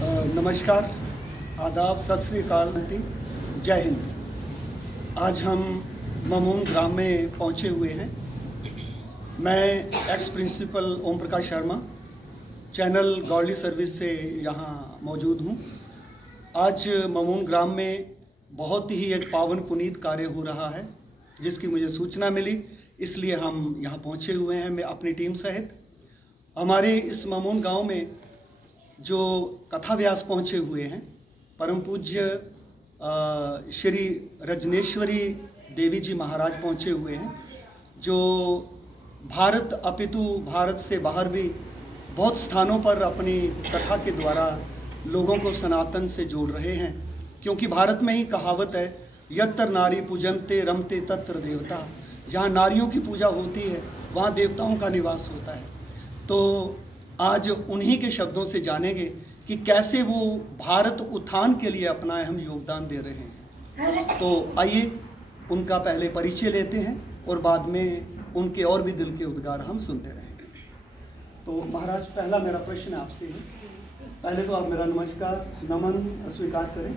नमस्कार, आदाब, सत श्री अकाल, जय हिंद। आज हम ममून ग्राम में पहुंचे हुए हैं। मैं एक्स प्रिंसिपल ओम Prakash Sharma channel godly service से यहाँ मौजूद हूँ। आज ममून ग्राम में बहुत ही एक पावन पुनीत कार्य हो रहा है, जिसकी मुझे सूचना मिली, इसलिए हम यहाँ पहुँचे हुए हैं। मैं अपनी टीम सहित हमारे इस ममून गांव में जो कथा व्यास पहुँचे हुए हैं, परम पूज्य श्री रजनेश्वरी देवी जी महाराज पहुँचे हुए हैं, जो भारत अपितु भारत से बाहर भी बहुत स्थानों पर अपनी कथा के द्वारा लोगों को सनातन से जोड़ रहे हैं। क्योंकि भारत में ही कहावत है, यत्र नारी पूजनते रमते तत्र देवता। जहाँ नारियों की पूजा होती है वहाँ देवताओं का निवास होता है। तो आज उन्हीं के शब्दों से जानेंगे कि कैसे वो भारत उत्थान के लिए अपना अहम योगदान दे रहे हैं। तो आइए उनका पहले परिचय लेते हैं और बाद में उनके और भी दिल के उद्गार हम सुनते रहेंगे। तो महाराज, पहला मेरा प्रश्न आपसे है। पहले तो आप मेरा नमस्कार नमन स्वीकार करें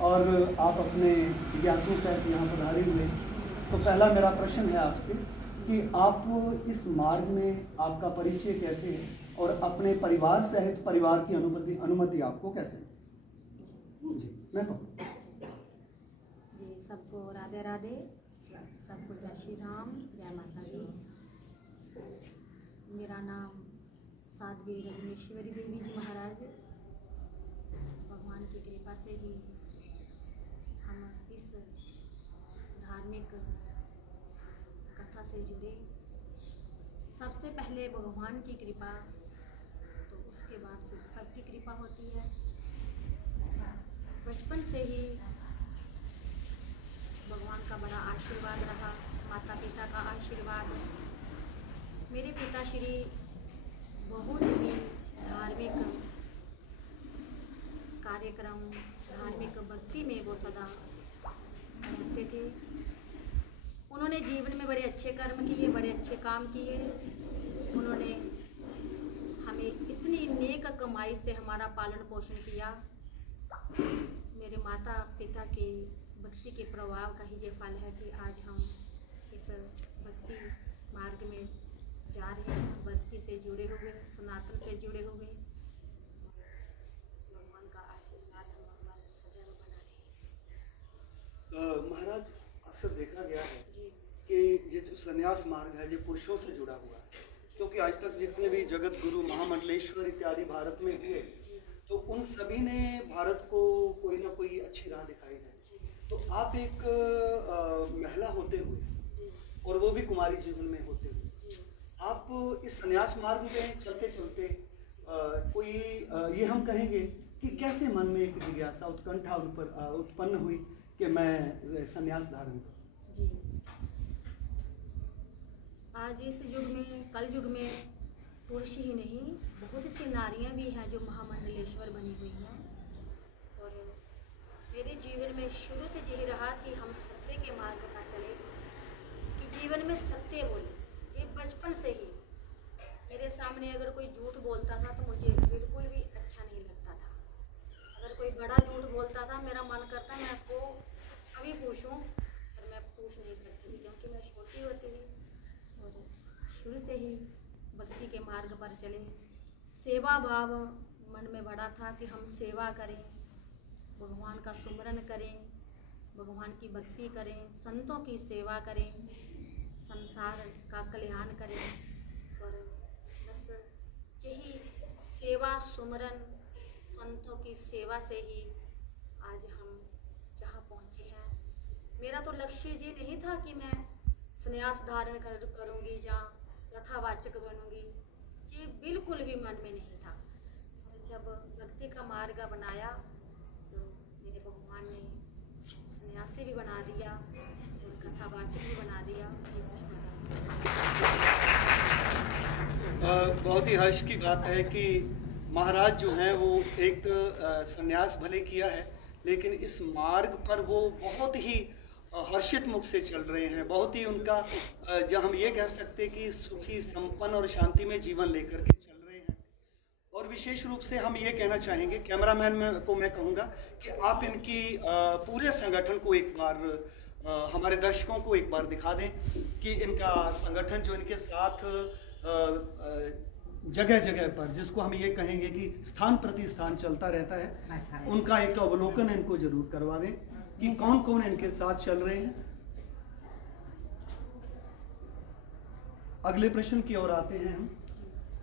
और आप अपने जिज्ञासुओं से यहाँ पधारे हुए। तो पहला मेरा प्रश्न है आपसे कि आप इस मार्ग में आपका परिचय कैसे है और अपने परिवार सहित परिवार की अनुमति आपको कैसे है? जी, मैं जी, सबको राधे राधे, सबको जय श्री राम, जय माता दी। मेरा नाम साध्वी रजनेश्वरी देवी जी महाराज। भगवान की कृपा से ही हम इस धार्मिक कथा से जुड़े। सबसे पहले भगवान की कृपा, तो उसके बाद फिर सबकी कृपा होती है। बचपन से ही भगवान का बड़ा आशीर्वाद रहा, माता पिता का आशीर्वाद। मेरे पिताश्री बहुत ही धार्मिक कार्यक्रम, धार्मिक भक्ति में वो सदा रहते थे। उन्होंने जीवन में बड़े अच्छे कर्म किए, बड़े अच्छे काम किए। उन्होंने हमें इतनी नेक कमाई से हमारा पालन पोषण किया। मेरे माता पिता के भक्ति के प्रभाव का ही ये फल है कि आज हम इस भक्ति मार्ग में जा रहे हैं, भक्ति से जुड़े हुए, सनातन से जुड़े हुए। भगवान का आशीर्वाद हम भगवान सदैव बना रहे। महाराज, अक्सर देखा गया है कि ये जो संन्यास मार्ग है ये पुरुषों से जुड़ा हुआ है, क्योंकि आज तक जितने भी जगत गुरु महामंडलेश्वर इत्यादि भारत में हुए, तो उन सभी ने भारत को कोई ना कोई अच्छी राह दिखाई है। तो आप एक महिला होते हुए और वो भी कुमारी जीवन में होते हुए, आप इस संन्यास मार्ग में चलते चलते कोई ये हम कहेंगे कि कैसे मन में एक जिज्ञासा उत्कंठा उत्पन्न हुई कि मैं संन्यास धारण करूं? जी, आज इस युग में, कल युग में पुरुष ही नहीं, बहुत सी नारियां भी हैं जो महामंडलेश्वर बनी हुई हैं। और मेरे जीवन में शुरू से यही रहा कि हम सत्य के मार्ग पर चले, कि जीवन में सत्य बोले। ये बचपन से ही मेरे सामने अगर कोई झूठ बोलता था तो मुझे बिल्कुल भी अच्छा नहीं लगता था। अगर कोई बड़ा झूठ बोलता था, मेरा मन करता मैं उसको अभी पूछूं, पर मैं पूछ नहीं सकती थी क्योंकि मैं छोटी होती थी। और शुरू से ही भक्ति के मार्ग पर चले। सेवा भाव मन में बड़ा था कि हम सेवा करें, भगवान का सुमरन करें, भगवान की भक्ति करें, संतों की सेवा करें, संसार का कल्याण करें। और बस यही सेवा, सुमरन, संतों की सेवा से ही आज हम जहाँ पहुँचे हैं। मेरा तो लक्ष्य ये नहीं था कि मैं संन्यास धारण करूँगी या कथावाचक बनूँगी, ये बिल्कुल भी मन में नहीं था। और जब भक्ति का मार्ग बनाया तो मेरे भगवान ने सन्यासी भी बना दिया और कथावाचक भी बना दिया। बहुत ही हर्ष की बात है कि महाराज जो हैं वो एक संन्यास भले किया है, लेकिन इस मार्ग पर वो बहुत ही हर्षित मुख से चल रहे हैं। बहुत ही उनका जो हम ये कह सकते हैं कि सुखी, संपन्न और शांति में जीवन लेकर के चल रहे हैं। और विशेष रूप से हम ये कहना चाहेंगे, कैमरामैन को मैं कहूँगा कि आप इनकी पूरे संगठन को एक बार हमारे दर्शकों को एक बार दिखा दें कि इनका संगठन जो इनके साथ जगह जगह पर, जिसको हम ये कहेंगे कि स्थान प्रति स्थान चलता रहता है, उनका एक अवलोकन इनको जरूर करवा दें कि कौन कौन इनके साथ चल रहे हैं। अगले प्रश्न की ओर आते हैं हम।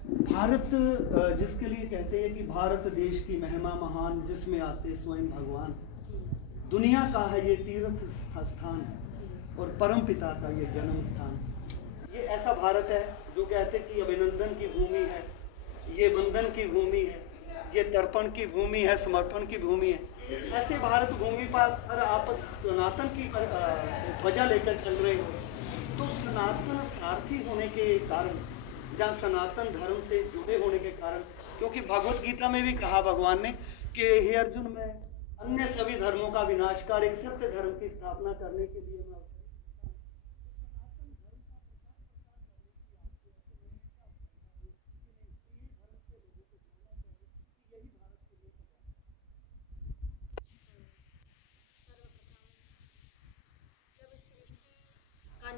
भारत, जिसके लिए कहते हैं कि भारत देश की महिमा महान, जिसमें आते स्वयं भगवान, दुनिया का है ये तीर्थ स्थान और परम पिता का ये जन्म स्थान। ये ऐसा भारत है जो कहते कि अभिनंदन की भूमि है, ये वंदन की भूमि है, ये तर्पण की भूमि है, समर्पण की भूमि है। ऐसे भारत भूमि पर आप सनातन की ध्वजा लेकर चल रहे हो, तो सनातन सारथी होने के कारण, जहाँ सनातन धर्म से जुड़े होने के कारण, क्योंकि भगवत गीता में भी कहा भगवान ने कि हे अर्जुन, मैं अन्य सभी धर्मों का विनाशकार एक सत्य धर्म की स्थापना करने के लिए मैं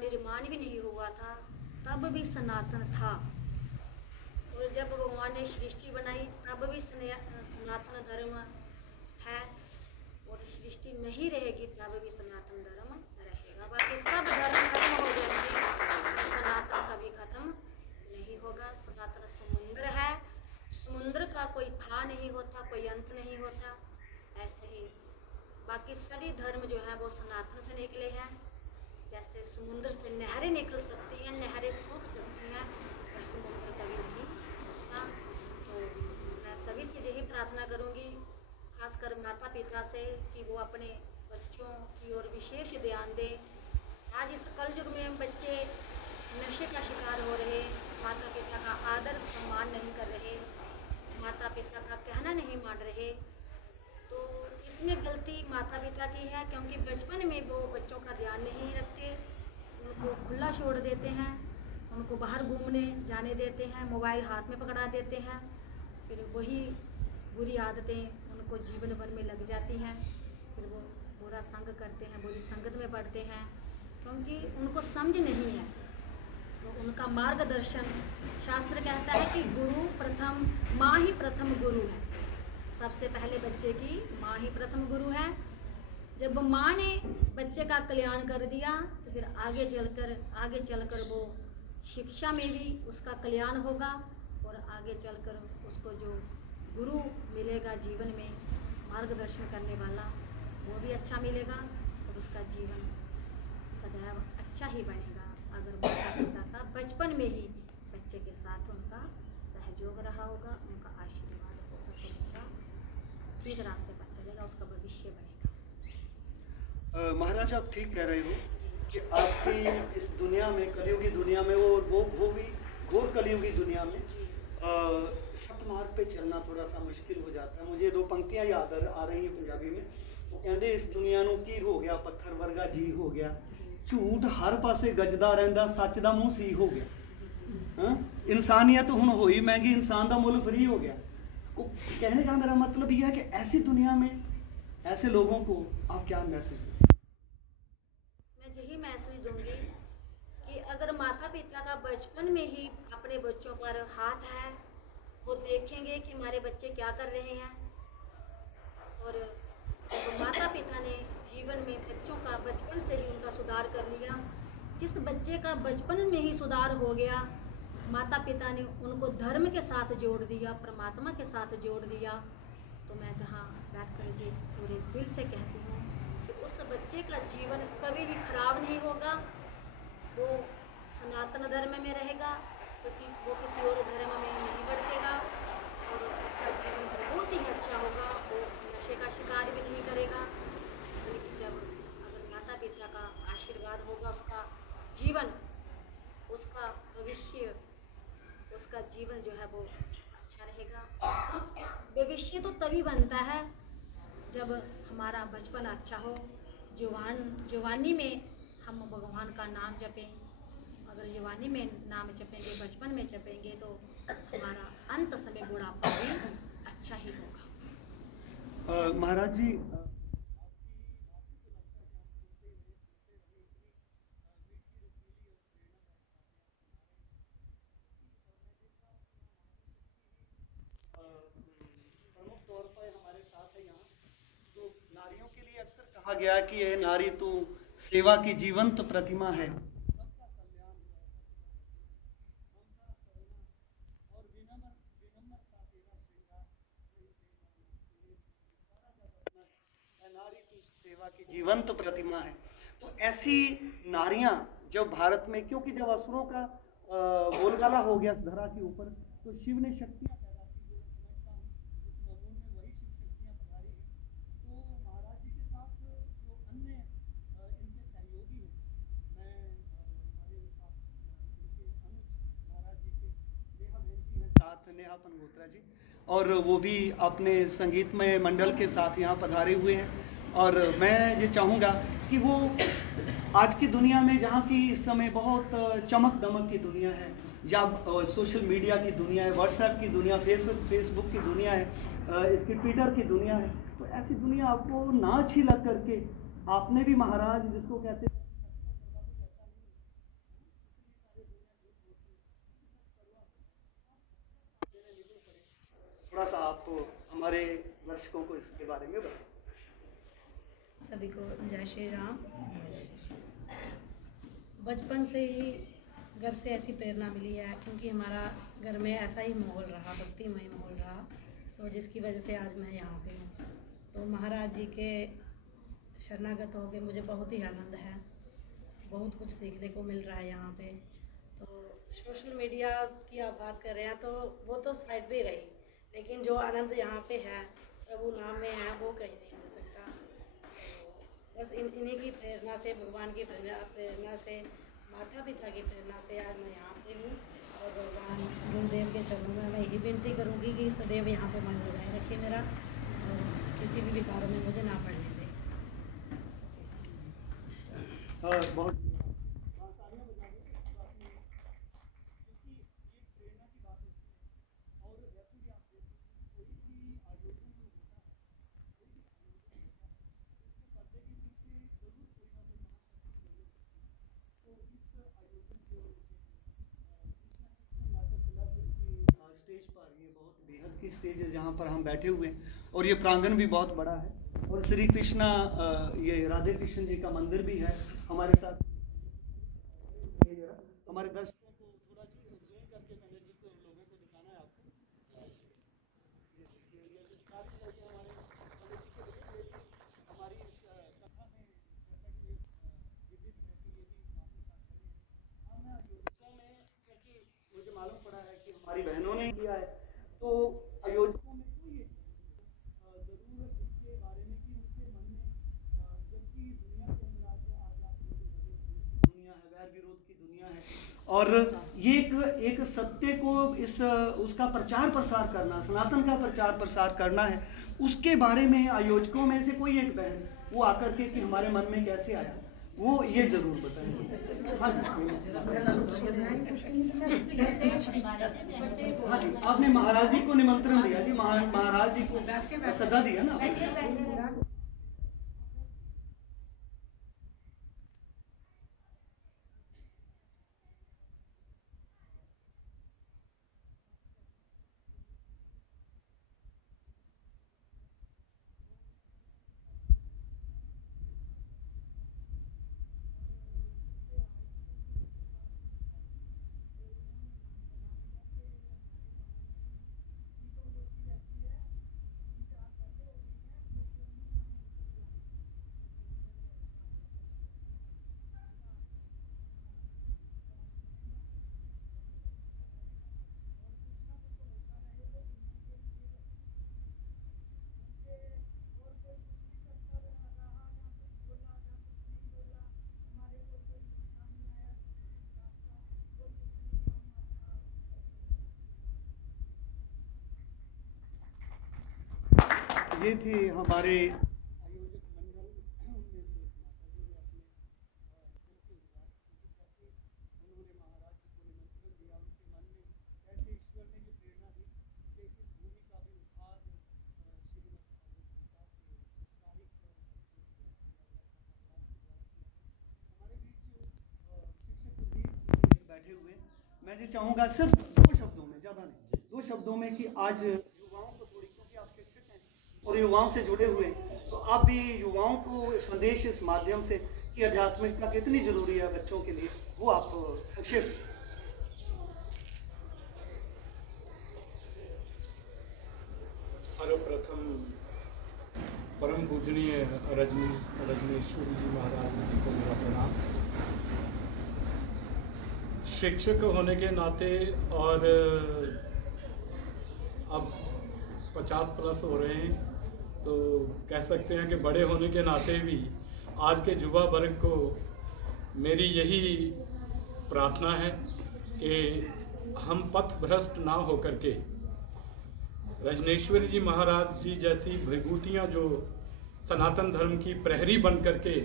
निर्माण भी नहीं हुआ था तब भी सनातन था, और जब भगवान ने सृष्टि बनाई तब भी सनातन धर्म है, और सृष्टि नहीं रहेगी तब भी सनातन धर्म रहेगा। बाकी सब धर्म खत्म हो जाएंगे, सनातन कभी खत्म नहीं होगा। सनातन समुद्र है, समुद्र का कोई था नहीं होता, कोई अंत नहीं होता। ऐसे ही बाकी सभी धर्म जो है वो सनातन से निकले हैं। जैसे समुद्र से नहरें निकल सकती हैं, नहरें सूख सकती हैं, और समुद्र कभी नहीं सूखता। तो मैं सभी से यही प्रार्थना करूंगी, खासकर माता पिता से, कि वो अपने बच्चों की ओर विशेष ध्यान दें। आज इस कलयुग में बच्चे नशे का शिकार हो रहे, माता पिता का आदर सम्मान नहीं कर रहे, माता पिता का कहना नहीं मान रहे। तो इसमें गलती माता पिता की है, क्योंकि बचपन में वो बच्चों का ध्यान नहीं रखते, उनको खुला छोड़ देते हैं, उनको बाहर घूमने जाने देते हैं, मोबाइल हाथ में पकड़ा देते हैं। फिर वही बुरी आदतें उनको जीवन भर में लग जाती हैं। फिर वो बुरा संग करते हैं, बुरी संगत में पड़ते हैं, क्योंकि उनको समझ नहीं है। तो उनका मार्गदर्शन, शास्त्र कहता है कि गुरु प्रथम, माँ ही प्रथम गुरु है। सबसे पहले बच्चे की माँ ही प्रथम गुरु है। जब माँ ने बच्चे का कल्याण कर दिया तो फिर आगे चलकर वो शिक्षा में भी उसका कल्याण होगा, और आगे चलकर उसको जो गुरु मिलेगा जीवन में मार्गदर्शन करने वाला, वो भी अच्छा मिलेगा, और उसका जीवन सदैव अच्छा ही बनेगा। अगर माता पिता का बचपन में ही बच्चे के साथ उनका सहयोग रहा होगा, उनका आशीर्वाद होगा, तो बच्चा ठीक रास्ते पर चलेगा, उसका भविष्य बनेगा। महाराज, आप ठीक कह रहे हो कि आज की इस दुनिया में, कलयुगी दुनिया में, वो भी घोर कलयुगी दुनिया में सतमार्ग पे चलना थोड़ा सा मुश्किल हो जाता है। मुझे दो पंक्तियां याद आ रही हैं पंजाबी में। वो कहते इस दुनिया नूं की हो गया, पत्थर वर्गा जी हो गया, झूठ हर पासे गजदा रहिंदा, सच दा मूँह सी हो गया। इंसानियत हुण होई महंगी, इंसान दा मुल फ्री हो गया। कहने का मेरा मतलब यह है कि ऐसी दुनिया में ऐसे लोगों को आप क्या मैसेज दें? मैं यही मैसेज दूंगी कि अगर माता पिता का बचपन में ही अपने बच्चों पर हाथ है, वो देखेंगे कि हमारे बच्चे क्या कर रहे हैं, और जब माता पिता ने जीवन में बच्चों का बचपन से ही उनका सुधार कर लिया, जिस बच्चे का बचपन में ही सुधार हो गया, माता पिता ने उनको धर्म के साथ जोड़ दिया, परमात्मा के साथ जोड़ दिया, तो मैं जहाँ बैठकर ये पूरे दिल से कहती हूँ कि उस बच्चे का जीवन कभी भी खराब नहीं होगा। वो सनातन धर्म में रहेगा, क्योंकि वो किसी और धर्म में नहीं भटकेगा, और उसका जीवन बहुत ही अच्छा होगा। वो नशे का शिकार भी नहीं करेगा, बल्कि जब अगर माता पिता का आशीर्वाद होगा, उसका जीवन, उसका भविष्य, उसका जीवन जो है वो अच्छा रहेगा। भविष्य तो तभी बनता है जब हमारा बचपन अच्छा हो, जवानी में हम भगवान का नाम जपें। अगर जवानी में नाम जपेंगे, बचपन में जपेंगे, तो हमारा अंत समय बुढ़ापा भी अच्छा ही होगा। महाराज जी, प्रमुख तौर पर हमारे साथ है यहाँ, तो नारियों के लिए अक्सर कहा गया कि यह नारी तो सेवा की जीवंत प्रतिमा है। सबका कल्याण हो, ममता, करुणा और विनम्रता तेरा श्रृंगार, नारी तो सेवा की जीवंत प्रतिमा है। तो ऐसी नारियां जब भारत में, क्योंकि जब असुरों का बोलबाला हो गया इस धरा के ऊपर, तो शिव ने शक्तियां पैदा की, जो मैं समझता हूँ इस मजमून में वही शिव शक्तियां पधारी हैं। तो महाराज जी के साथ जो अन्य इनके सहयोगी हैं, मैं हमारे साथ इनके अनुज महाराज जी के नेहा बहन जी हैं, साथ नेहा पंगोत्रा जी, और वो भी अपने संगीतमय मंडल के साथ यहाँ पधारे हुए हैं। और मैं ये चाहूँगा कि वो आज की दुनिया में, जहाँ की इस समय बहुत चमक दमक की दुनिया है, या सोशल मीडिया की दुनिया है, व्हाट्सएप की दुनिया, फेसबुक की दुनिया है, इसकी ट्विटर की दुनिया है, तो ऐसी दुनिया आपको ना अच्छी लग करके आपने भी महाराज, जिसको कहते हैं, थोड़ा सा आप हमारे दर्शकों को इसके बारे में बताएं। सभी को जय श्री राम। बचपन से ही घर से ऐसी प्रेरणा मिली है, क्योंकि हमारा घर में ऐसा ही माहौल रहा, भक्तिमय माहौल रहा, तो जिसकी वजह से आज मैं यहाँ पे हूँ। तो महाराज जी के शरणागत होकर मुझे बहुत ही आनंद है, बहुत कुछ सीखने को मिल रहा है यहाँ पे। तो सोशल मीडिया की आप बात कर रहे हैं, तो वो तो साइड पे ही रही, लेकिन जो आनंद यहाँ पे है, प्रभु नाम में है, वो कहीं नहीं मिल सकता। तो बस इन्हीं की प्रेरणा से, भगवान की प्रेरणा से, माता पिता की प्रेरणा से आज मैं यहाँ पे हूँ। और भगवान गुरुदेव के चरणों में मैं यही विनती करूँगी कि सदैव यहाँ पे मन लगाए रखे मेरा, और किसी भी विकारों में मुझे ना पड़ने दे। बहुत स्टेज पर, ये बहुत बेहद की स्टेज है जहाँ पर हम बैठे हुए हैं, और ये प्रांगण भी बहुत बड़ा है, और श्री कृष्णा, ये राधे कृष्ण जी का मंदिर भी है हमारे साथ। हमारे दर्शकों को थोड़ा जूम करके कन्हैया जी को, लोगों को दिखाना है आपको। ये देखिए, ये जो दिखा रही है, ये हमारे कन्हैया जी के लिए हमारी कथा में, जैसा कि विदित है कि ये भी काफी साथ खड़े हैं। हाँ, मैं आयोजकों में, क्योंकि मुझे मालूम पड़ा है कि हमारी बहनों ने किया है, तो आयोजकों में कोई जरूर इसके बारे में कि उनके मन में, जबकि दुनिया के अंदर आज दुनिया है, वैर विरोध की दुनिया है, और ये एक सत्य को, इस उसका प्रचार प्रसार करना, सनातन का प्रचार प्रसार करना है, उसके बारे में आयोजकों में से कोई एक बहन वो आकर के कि हमारे मन में कैसे आया, वो ये जरूर बताएंगे। हाँ जी, आपने महाराज जी को निमंत्रण दिया जी, महाराज जी को सदा दिया ना। ये थे हमारे आयोजक मंडल में से माता जी ने अपने दिल की बात की, कैसे उन्होंने महाराज जी को निमंत्रण दिया, उनके मन में कैसे ईश्वर ने मैं जी चाहूँगा सिर्फ 2 शब्दों में, ज़्यादा नहीं, 2 शब्दों में कि आज युवाओं को थोड़ी, क्योंकि आप शिक्षित हैं और युवाओं से जुड़े हुए, तो आप भी युवाओं को संदेश इस माध्यम से कि आध्यात्मिकता कितनी ज़रूरी है बच्चों के लिए, वो आप संक्षेप। सर्वप्रथम परम पूजनीय रजनीश्वरी जी महाराज जी को मेरा प्रणाम। शिक्षक होने के नाते और अब 50+ हो रहे हैं, तो कह सकते हैं कि बड़े होने के नाते भी आज के युवा वर्ग को मेरी यही प्रार्थना है कि हम पथ भ्रष्ट ना होकर के रजनेश्वरी जी महाराज जी जैसी विभूतियाँ जो सनातन धर्म की प्रहरी बन करके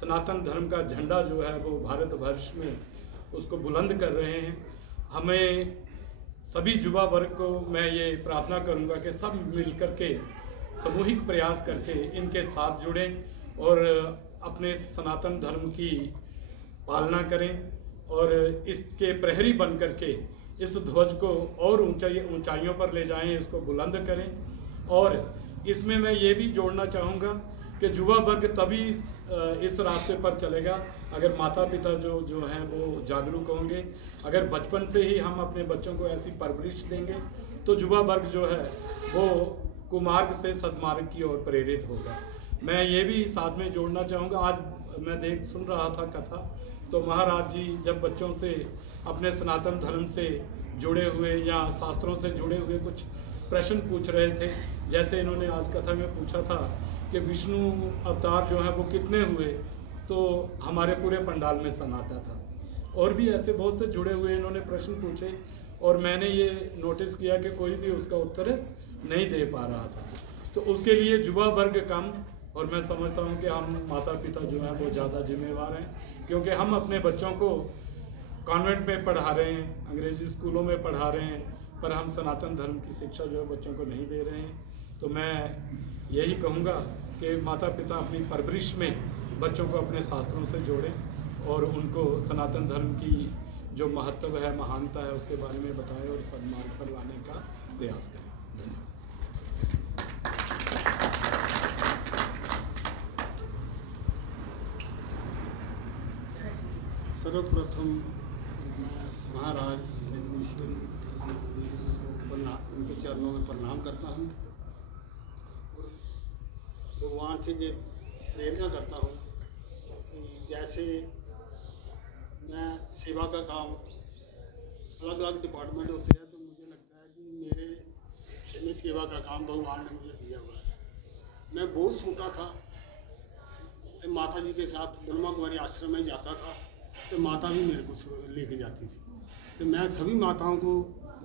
सनातन धर्म का झंडा जो है वो भारत वर्ष में उसको बुलंद कर रहे हैं, हमें सभी युवा वर्ग को मैं ये प्रार्थना करूंगा कि सब मिल करके सामूहिक प्रयास करके इनके साथ जुड़ें और अपने सनातन धर्म की पालना करें और इसके प्रहरी बन करके इस ध्वज को और ऊंचाइयों पर ले जाएं, इसको बुलंद करें। और इसमें मैं ये भी जोड़ना चाहूँगा कि युवा वर्ग तभी इस रास्ते पर चलेगा अगर माता पिता जो हैं वो जागरूक होंगे। अगर बचपन से ही हम अपने बच्चों को ऐसी परवरिश देंगे तो युवा वर्ग जो है वो कुमार्ग से सद्मार्ग की ओर प्रेरित होगा। मैं ये भी साथ में जोड़ना चाहूँगा, आज मैं सुन रहा था कथा, तो महाराज जी जब बच्चों से अपने सनातन धर्म से जुड़े हुए या शास्त्रों से जुड़े हुए कुछ प्रश्न पूछ रहे थे, जैसे इन्होंने आज कथा में पूछा था कि विष्णु अवतार जो है वो कितने हुए, तो हमारे पूरे पंडाल में सन्नाटा था। और भी ऐसे बहुत से जुड़े हुए इन्होंने प्रश्न पूछे और मैंने ये नोटिस किया कि कोई भी उसका उत्तर नहीं दे पा रहा था। तो उसके लिए युवा वर्ग कम, और मैं समझता हूँ कि हम माता पिता जो हैं वो ज़्यादा जिम्मेवार हैं, क्योंकि हम अपने बच्चों को कॉन्वेंट में पढ़ा रहे हैं, अंग्रेजी स्कूलों में पढ़ा रहे हैं, पर हम सनातन धर्म की शिक्षा जो है बच्चों को नहीं दे रहे हैं। तो मैं यही कहूँगा कि माता पिता अपनी परवरिश में बच्चों को अपने शास्त्रों से जोड़ें और उनको सनातन धर्म की जो महत्व है, महानता है, उसके बारे में बताएं और सन्मार्ग पर लाने का प्रयास करें। धन्यवाद। सर्वप्रथम महाराज रजनीश्वरी उनके चरणों में प्रणाम करता हूँ और भगवान से ये प्रेरणा करता हूँ कि जैसे मैं सेवा का काम, अलग अलग डिपार्टमेंट होते हैं, तो मुझे लगता है कि मेरे हिस्से में सेवा का काम भगवान ने मुझे दिया हुआ है। मैं बहुत छोटा था तो माता जी के साथ ब्रह्मा कुमारी आश्रम में जाता था, तो माता भी मेरे को लेके जाती थी। तो मैं सभी माताओं को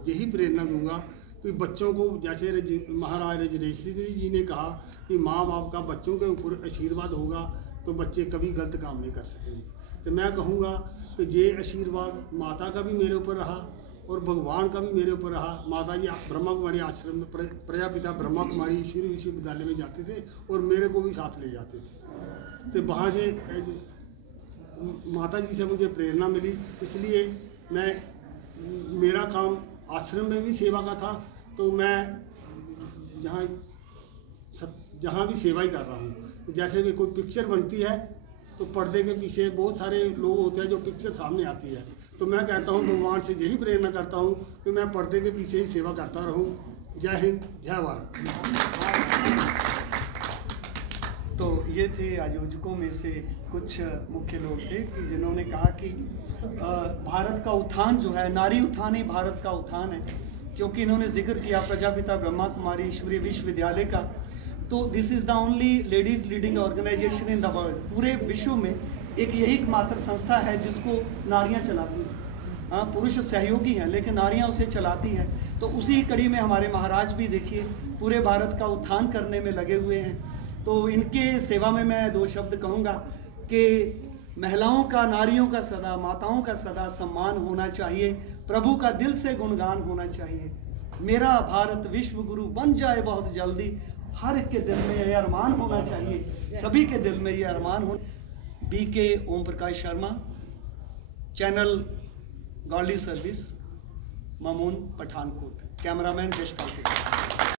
यही प्रेरणा दूंगा कि बच्चों को, जैसे महाराज रजनेश्वरी जी ने कहा कि माँ बाप का बच्चों के ऊपर आशीर्वाद होगा तो बच्चे कभी गलत काम नहीं कर सकेंगे। तो मैं कहूँगा कि ये आशीर्वाद माता का भी मेरे ऊपर रहा और भगवान का भी मेरे ऊपर रहा। माता जी ब्रह्मा कुमारी आश्रम में, प्रजापिता ब्रह्मा कुमारी ईश्वरी विश्वविद्यालय में जाते थे और मेरे को भी साथ ले जाते थे। तो वहाँ से माता जी से मुझे प्रेरणा मिली, इसलिए मेरा काम आश्रम में भी सेवा का था, तो मैं जहाँ भी सेवा ही कर रहा हूँ। तो जैसे भी कोई पिक्चर बनती है तो पर्दे के पीछे बहुत सारे लोग होते हैं जो पिक्चर सामने आती है, तो मैं कहता हूँ भगवान से यही प्रेरणा करता हूँ कि मैं पर्दे के पीछे ही सेवा करता रहूँ। जय हिंद, जय भारत। तो ये थे आयोजकों में से कुछ मुख्य लोग थे कि जिन्होंने कहा कि भारत का उत्थान जो है, नारी उत्थान ही भारत का उत्थान है, क्योंकि इन्होंने जिक्र किया प्रजापिता ब्रह्मा कुमारी ईश्वरीय विश्वविद्यालय का। तो this is the only ladies leading organisation in the world. पूरे विश्व में एक यही मात्र संस्था है जिसको नारियां चलाती हैं। हाँ, पुरुष सहयोगी हैं लेकिन नारियां उसे चलाती हैं। तो उसी कड़ी में हमारे महाराज भी देखिए पूरे भारत का उत्थान करने में लगे हुए हैं। तो इनके सेवा में मैं 2 शब्द कहूँगा कि महिलाओं का, नारियों का सदा, माताओं का सदा सम्मान होना चाहिए, प्रभु का दिल से गुणगान होना चाहिए। मेरा भारत विश्व गुरु बन जाए बहुत जल्दी, हर एक के दिल में ये अरमान होना चाहिए, सभी के दिल में ये अरमान हो। BK Om Prakash Sharma, channel godly service, Mamun, Pathankot. Cameraman Deshpal के साथ।